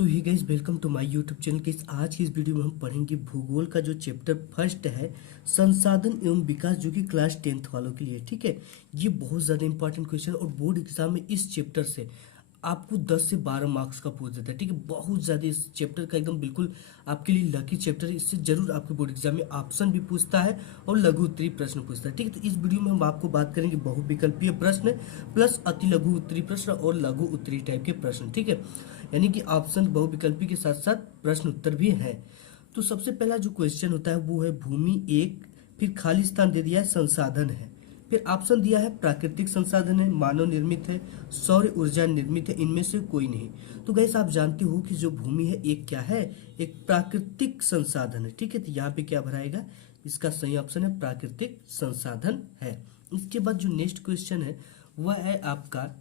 सो ही guys, welcome to my YouTube channel के आज की इस वीडियो में हम पढ़ेंगे भूगोल का जो चैप्टर फर्स्ट है, संसाधन एवं विकास, जो कि क्लास 10th वालों के लिए। ठीक है, ये बहुत ज़्यादा इंपॉर्टेंट क्वेश्चन और बोर्ड एग्जाम में इस चैप्टर से आपको 10 से 12 मार्क्स का पूछ देता है। ठीक है, बहुत ज़्यादा इस चैप्टर का एकदम बिल्कुल आपके लिए लकी चैप्टर है। इससे जरूर आपके बोर्ड एग्जाम में ऑप्शन भी पूछता है और लघु उत्तरीय प्रश्न पूछता है। ठीक है, तो इस वीडियो में हम आपको बात करेंगे बहुविकल्पीय प्रश्न प्लस अति लघु उत्तरीय प्रश्न और लघु उत्तरीय टाइप के प्रश्न। ठीक है, यानी कि ऑप्शन बहुविकल्पी के साथ साथ प्रश्न उत्तर भी है। तो सबसे पहला जो क्वेश्चन होता है वो है भूमि एक, फिर खाली स्थान दे दिया है संसाधन है, फिर ऑप्शन दिया है प्राकृतिक संसाधन है, मानव निर्मित है, सौर ऊर्जा निर्मित है, इनमें से कोई नहीं। तो गैस आप जानते हो कि जो भूमि है एक क्या है, एक प्राकृतिक संसाधन है। ठीक है, तो यहाँ पे क्या भराएगा, इसका सही ऑप्शन है प्राकृतिक संसाधन है। इसके बाद जो नेक्स्ट क्वेश्चन है वह है आपका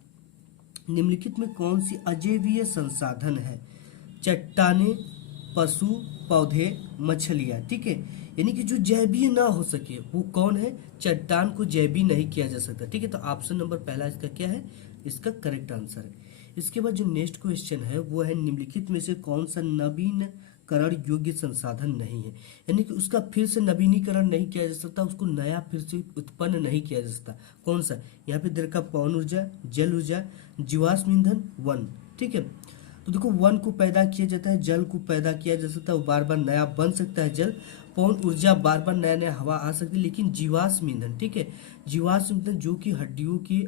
निम्नलिखित में कौन सी अजैवीय संसाधन है। चट्टाने, पशु, पौधे, मछलियां। ठीक है, यानी कि जो जैवीय ना हो सके वो कौन है, चट्टान को जैवीय नहीं किया जा सकता। ठीक है, तो ऑप्शन नंबर पहला इसका क्या है, इसका करेक्ट आंसर है। इसके बाद जो नेक्स्ट क्वेश्चन है वो है निम्नलिखित में से कौन सा नवीनीकरण योग्य संसाधन नहीं है, यानी कि उसका फिर से नवीनीकरण नहीं किया जा सकता, उसको नया फिर से उत्पन्न नहीं किया जा सकता। कौन सा, यहाँ पे दे रखा पवन ऊर्जा, जल ऊर्जा, जीवाश्म ईंधन, वन। ठीक है, तो देखो वन को पैदा किया जाता है, जल को पैदा किया जा सकता है, वो बार बार नया बन सकता है जल, पवन ऊर्जा बार बार नया नया हवा आ सकती है, लेकिन जीवाश्म ईंधन, ठीक है, जीवाश्म ईंधन जो कि हड्डियों के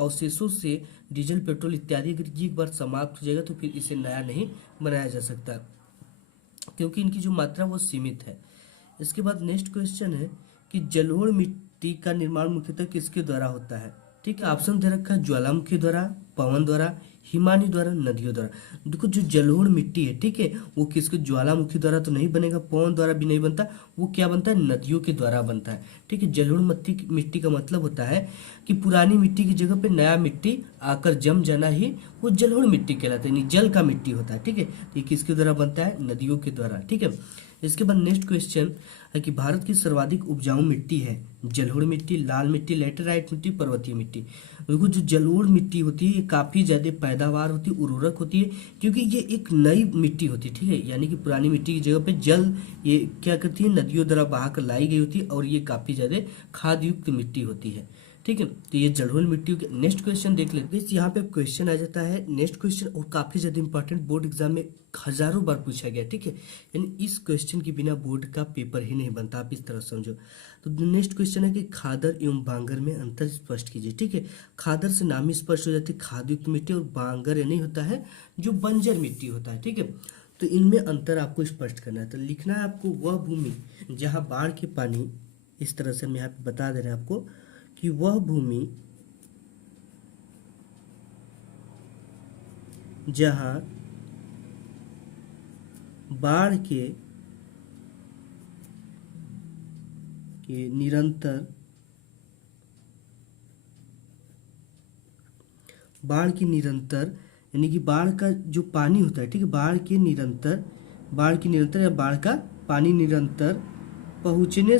अवशेषों से डीजल पेट्रोल इत्यादि अगर ये एक बार समाप्त हो जाएगा तो फिर इसे नया नहीं बनाया जा सकता, क्योंकि इनकी जो मात्रा वो सीमित है। इसके बाद नेक्स्ट क्वेश्चन है कि जलोढ़ मिट्टी का निर्माण मुख्यतः किसके द्वारा होता है। ठीक है, ऑप्शन दे रखा है ज्वालामुखी द्वारा, पवन द्वारा, हिमानी द्वारा, नदियों द्वारा। देखो जो जलोढ़ मिट्टी है, ठीक है, वो किसके, ज्वालामुखी द्वारा तो नहीं बनेगा, पवन द्वारा भी नहीं बनता, वो क्या बनता है, नदियों के द्वारा बनता है। ठीक है, जलोढ़ मिट्टी का मतलब होता है कि पुरानी मिट्टी की जगह पे नया मिट्टी आकर जम जाना ही वो जलोढ़ मिट्टी कहलाता है, यानी जल का मिट्टी होता है। ठीक है, ये किसके द्वारा बनता है, नदियों के द्वारा। ठीक है, इसके बाद नेक्स्ट क्वेश्चन है कि भारत की सर्वाधिक उपजाऊ मिट्टी है, जलोढ़ मिट्टी, लाल मिट्टी, लेटेराइट मिट्टी, पर्वतीय मिट्टी। देखो जो जलोढ़ मिट्टी होती है ये काफी ज्यादा पैदावार होती है, उर्वरक होती है, क्योंकि ये एक नई मिट्टी होती है। ठीक है, यानी कि पुरानी मिट्टी की जगह पे जल ये क्या करती है, नदियों द्वारा बहाकर लाई गई होती है, और ये काफी ज्यादा खाद युक्त मिट्टी होती है। ठीक है, तो ये जलोढ़ मिट्टी के नेक्स्ट क्वेश्चन देख लेते हैं। यहाँ पे क्वेश्चन आ जाता है नेक्स्ट क्वेश्चन, और काफी ज्यादा इंपॉर्टेंट, बोर्ड एग्जाम में हजारों बार पूछा गया। ठीक है, यानी इस क्वेश्चन के बिना बोर्ड का पेपर ही नहीं बनता, आप इस तरह समझो। तो नेक्स्ट क्वेश्चन है कि खादर एवं बांगर में अंतर स्पष्ट कीजिए। ठीक है, खादर से नाम ही स्पष्ट हो जाती है खाद युक्त मिट्टी, और बांगर यानी होता है जो बंजर मिट्टी होता है। ठीक है, तो इनमें अंतर आपको स्पष्ट करना है। तो लिखना है आपको वह भूमि जहाँ बाढ़ के पानी, इस तरह से हम यहाँ पे बता दे रहे हैं आपको कि वह भूमि जहां बाढ़ के निरंतर बाढ़ की निरंतर, यानी कि बाढ़ का जो पानी होता है, ठीक है, बाढ़ की निरंतर या बाढ़ का पानी निरंतर पहुंचने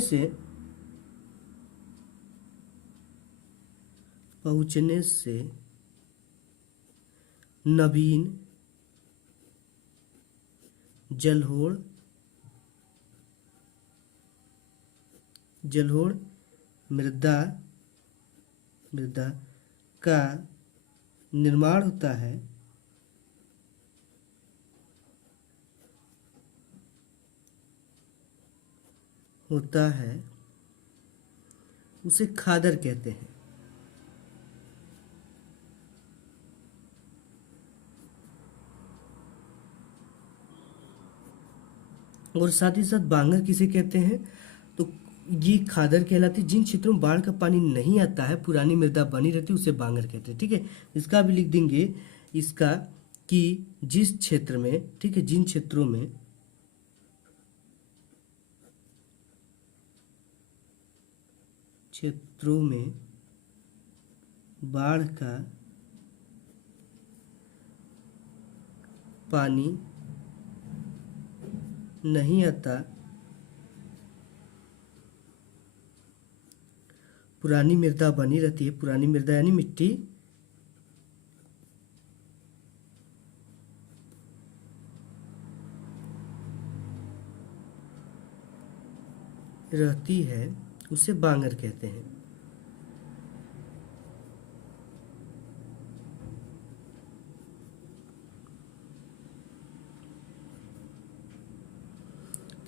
से नवीन जलोढ़ मृदा का निर्माण होता है उसे खादर कहते हैं। और साथ ही साथ बांगर किसे कहते हैं, तो ये खादर कहलाती है। जिन क्षेत्रों में बाढ़ का पानी नहीं आता है, पुरानी मृदा बनी रहती है, उसे बांगर कहते हैं। ठीक है, इसका भी लिख देंगे इसका कि जिस क्षेत्र में, ठीक है, जिन क्षेत्रों में बाढ़ का पानी नहीं आता, पुरानी मृदा बनी रहती है, पुरानी मृदा यानी मिट्टी रहती है उसे बांगर कहते हैं।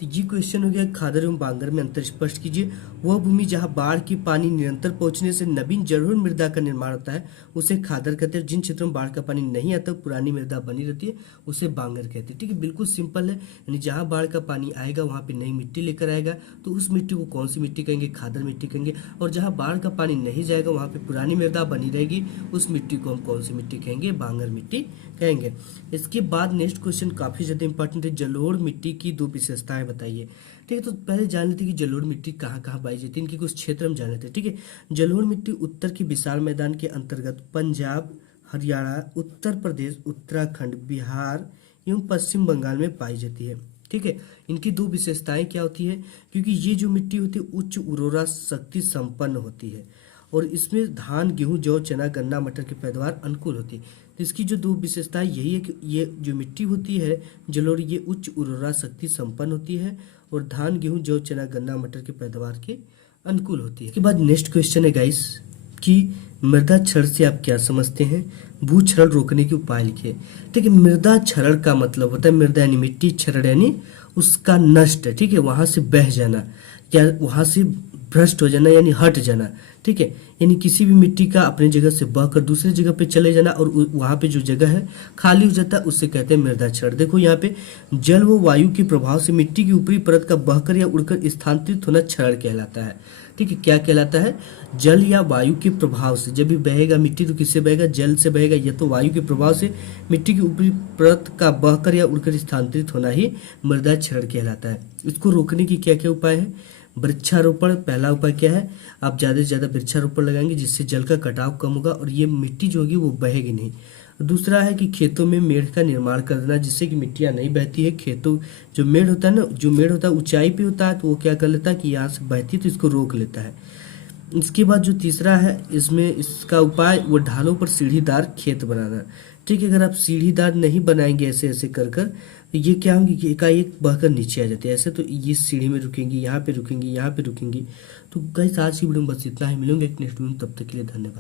तो ये क्वेश्चन हो गया, खादर एवं बांगर में अंतर स्पष्ट कीजिए। वह भूमि जहां बाढ़ की पानी निरंतर पहुंचने से नवीन जलोढ़ मृदा का निर्माण होता है उसे खादर कहते हैं। जिन क्षेत्रों में बाढ़ का पानी नहीं आता पुरानी मृदा बनी रहती है उसे बांगर कहते हैं। ठीक है, बिल्कुल सिंपल है। यानी जहां बाढ़ का पानी आएगा वहां पे नई मिट्टी लेकर आएगा तो उस मिट्टी को कौन सी मिट्टी कहेंगे? खादर मिट्टी कहेंगे। और जहां बाढ़ का पानी नहीं जाएगा वहां पे पुरानी मृदा बनी रहेगी, उस मिट्टी को हम कौन सी मिट्टी कहेंगे? बांगर मिट्टी कहेंगे। इसके बाद नेक्स्ट क्वेश्चन काफी ज्यादा इंपॉर्टेंट है, जलोढ़ मिट्टी की दो विशेषताएं बताइए। ठीक है, तो पहले जान लेते हैं कि जलोढ़ मिट्टी कहाँ कहाँ पाई जाती है, इनके कुछ क्षेत्र हम जान लेते हैं। ठीक है, जलोढ़ मिट्टी उत्तर की विशाल मैदान के अंतर्गत पंजाब, हरियाणा, उत्तर प्रदेश, उत्तराखंड, बिहार एवं पश्चिम बंगाल में पाई जाती है। ठीक है, इनकी दो विशेषताएं क्या होती है? क्योंकि ये जो मिट्टी होती है उच्च उर्वरा शक्ति संपन्न होती है और इसमें धान, गेहूं, जौ, चना, गन्ना, मटर की पैदावार अनुकूल होती है। तो इसकी जो दो विशेषताएं यही है कि ये जो मिट्टी होती है जलोढ़, ये उच्च उर्वरा शक्ति संपन्न होती है और धान, गेहूं, जौ, चना, गन्ना, मटर की पैदावार के अनुकूल होती है। इसके बाद नेक्स्ट क्वेश्चन है गाइस कि मृदा क्षरण से आप क्या समझते हैं? भू क्षरण रोकने के उपाय लिखिए। ठीक है, मृदा क्षरण का मतलब होता है मृदा यानी मिट्टी, क्षरण यानी उसका नष्ट। ठीक है, वहां से बह जाना या वहां से भ्रष्ट हो जाना यानी हट जाना। ठीक है, यानी किसी भी मिट्टी का अपनी जगह से बहकर दूसरी जगह पे चले जाना और वहां पे जो जगह है खाली हो जाता है उसे कहते हैं मृदा क्षरण। देखो यहाँ पे जल व वायु के प्रभाव से मिट्टी की ऊपरी परत का बहकर या उड़कर स्थानांतरित होना क्षरण कहलाता है। ठीक है, क्या कहलाता है? जल या वायु के प्रभाव से। जब भी बहेगा मिट्टी तो किससे बहेगा? जल से बहेगा या तो वायु के प्रभाव से मिट्टी की ऊपरी परत का बहकर या उड़कर स्थानांतरित होना ही मृदा क्षरण कहलाता है। इसको रोकने की क्या क्या उपाय है? वृक्षारोपण पहला उपाय क्या है? आप ज्यादा से ज्यादा वृक्षारोपण लगाएंगे जिससे जल का कटाव कम होगा और ये मिट्टी जो होगी वो बहेगी नहीं। दूसरा है कि खेतों में मेड़ का निर्माण कर देना जिससे कि मिट्टियां नहीं बहती है। खेतों जो मेड़ होता है ना, जो मेड़ होता है ऊंचाई पे होता है तो वो क्या कर लेता है कि यहाँ से बहती है तो इसको रोक लेता है। इसके बाद जो तीसरा है इसमें इसका उपाय वो ढालों पर सीढ़ीदार खेत बनाना। ठीक है, अगर आप सीढ़ीदार नहीं बनाएंगे ऐसे ऐसे कर कर तो ये क्या होंगी कि एकाएक बहकर नीचे आ जाती है ऐसे, तो ये सीढ़ी में रुकेंगी, यहाँ पे रुकेंगी, यहाँ पे रुकेंगी। तो गाइस आज की वीडियो में बस इतना ही, मिलेंगे एक नेक्स्ट वीडियो में, तब तक के लिए धन्यवाद।